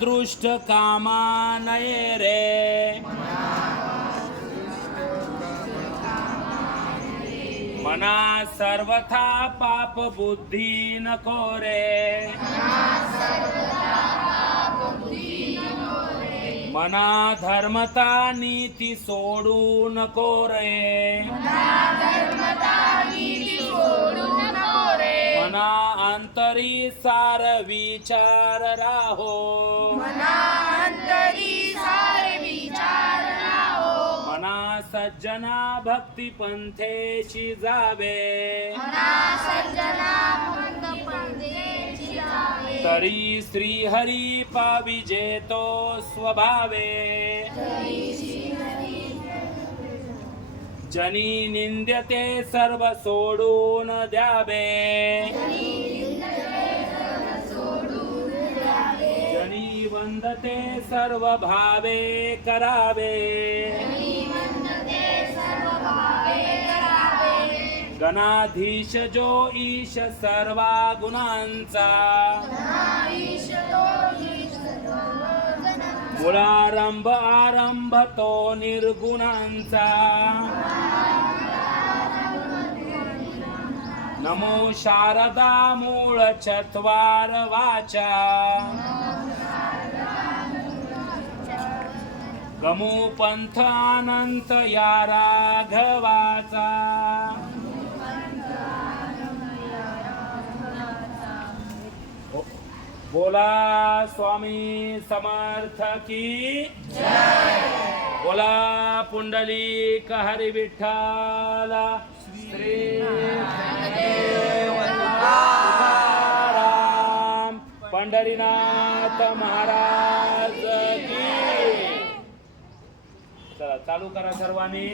दृष्ट कामा नये रे, मना सर्वथा पाप बुद्धी नको रे, मना धर्मता नीती सोडू नको रे, मना अंतरी सार विचार राहो, मना सज्जना भक्ती पंथेची जावे, तरी श्री हरी पाविजे तो स्वभावे, जनी निंद्यते सर्व सोडून द्यावे, जनी वंदते सर्व भावे करावे, गणाधीश जो ईश सर्वा गुणांचा, मूळारंभ आरंभ तो निर्गुणांचा, नमो शारदा मूळ चत्वार वाचा, गमू पंथ अनंत या राघवाचा, बोला स्वामी समर्थ की जय, बोला पुंडलिक हरी विठ्ठल श्री तुकाराम पंढरीनाथ महाराज की. चला चालू करा सर्वांनी.